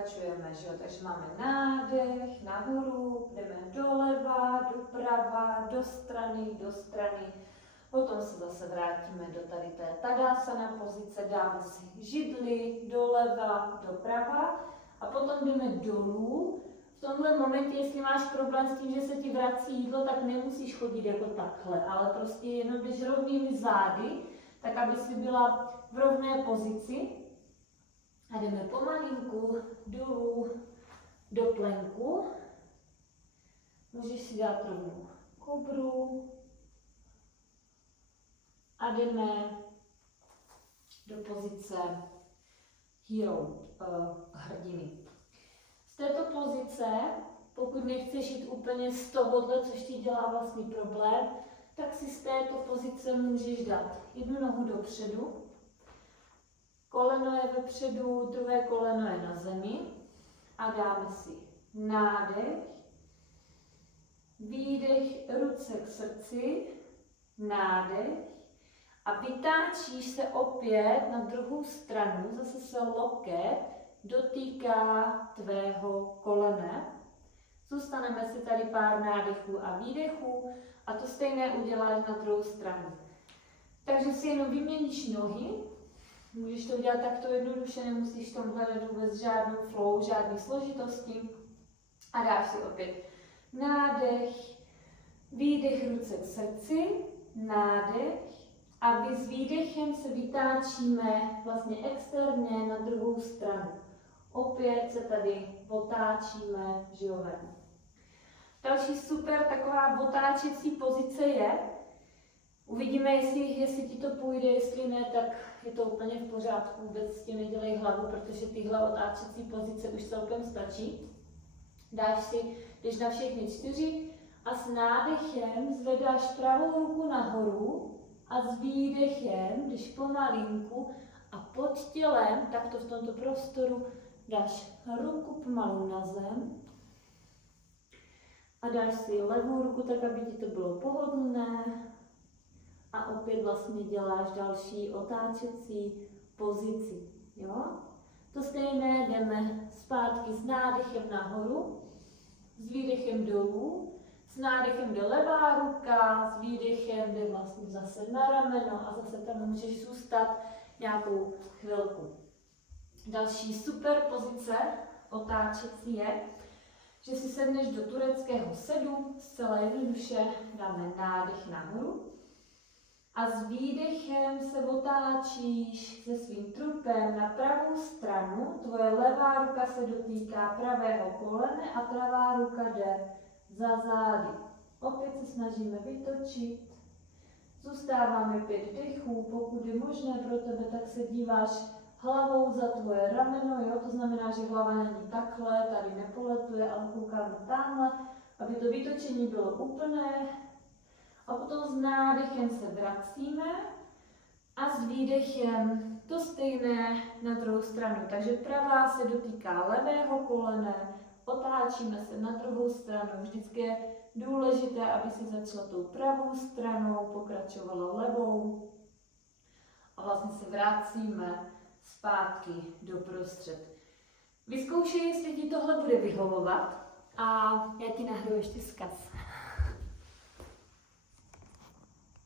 pokračujeme, že jo? Takže máme nádech, nahoru, jdeme doleva, doprava, do strany. Potom se zase vrátíme do tady té Tadasana pozice, dáme si židli doleva, doprava a potom jdeme dolů. V tomhle momentě, jestli máš problém s tím, že se ti vrací jídlo, tak nemusíš chodit jako takhle, ale prostě jenom jdeš rovnými zády, tak aby si byla v rovné pozici. A jdeme pomalinku dolů do plenku. Můžeš si dát rovnou kobru. A jdeme do pozice hero, hrdiny. Z této pozice, pokud nechceš jít úplně z tohohle, což ti dělá vlastně problém, tak si z této pozice můžeš dát jednu nohu dopředu, koleno je vepředu, druhé koleno je na zemi a dáme si nádech, výdech, ruce k srdci, nádech a vytáčíš se opět na druhou stranu, zase se loket dotýká tvého kolene. Zůstaneme si tady pár nádechů a výdechů a to stejné uděláš na druhou stranu. Takže si jenom vyměníš nohy, můžeš to udělat takto jednoduše, nemusíš tam hledat vůbec žádnou flow, žádné složitosti a dáš si opět nádech, výdech, ruce k srdci, nádech a s výdechem se vytáčíme vlastně externě na druhou stranu. Opět se tady otáčíme žilem. Další super taková otáčecí pozice je, uvidíme, jestli ti to půjde, jestli ne, tak je to úplně v pořádku, vůbec s tím nedělej hlavu, protože tyhle otáčecí pozice už celkem stačí. Jdeš na všechny 4 a s nádechem zvedáš pravou ruku nahoru a s výdechem jdeš pomalinku a pod tělem, takto v tomto prostoru, dáš ruku pomalu na zem a dáš si levou ruku tak, aby ti to bylo pohodlné a opět vlastně děláš další otáčecí pozici. Jo? To stejné jdeme zpátky s nádechem nahoru, s výdechem dolů, s nádechem jde levá ruka, s výdechem jde vlastně zase na rameno a zase tam můžeš zůstat nějakou chvilku. Další super pozice otáčecí je, že si sedneš do tureckého sedu, zcela jednoduše dáme nádech nahoru a s výdechem se otáčíš se svým trupem na pravou stranu, tvoje levá ruka se dotýká pravého kolene a pravá ruka jde za zády. Opět se snažíme vytočit, zůstáváme 5 dechů, pokud je možné pro tebe, tak se díváš hlavou za tvoje rameno, jo? To znamená, že hlava není takhle, tady nepoletuje, ale koukáme tamhle, aby to vytočení bylo úplné. A potom s nádechem se vracíme a s výdechem to stejné na druhou stranu. Takže pravá se dotýká levého kolene, otáčíme se na druhou stranu. Vždycky je důležité, aby si začala tou pravou stranou, pokračovala levou a vlastně se vracíme zpátky do prostřed. Vyzkoušej, jestli ti tohle bude vyhovovat a já ti nahraju ještě vzkaz.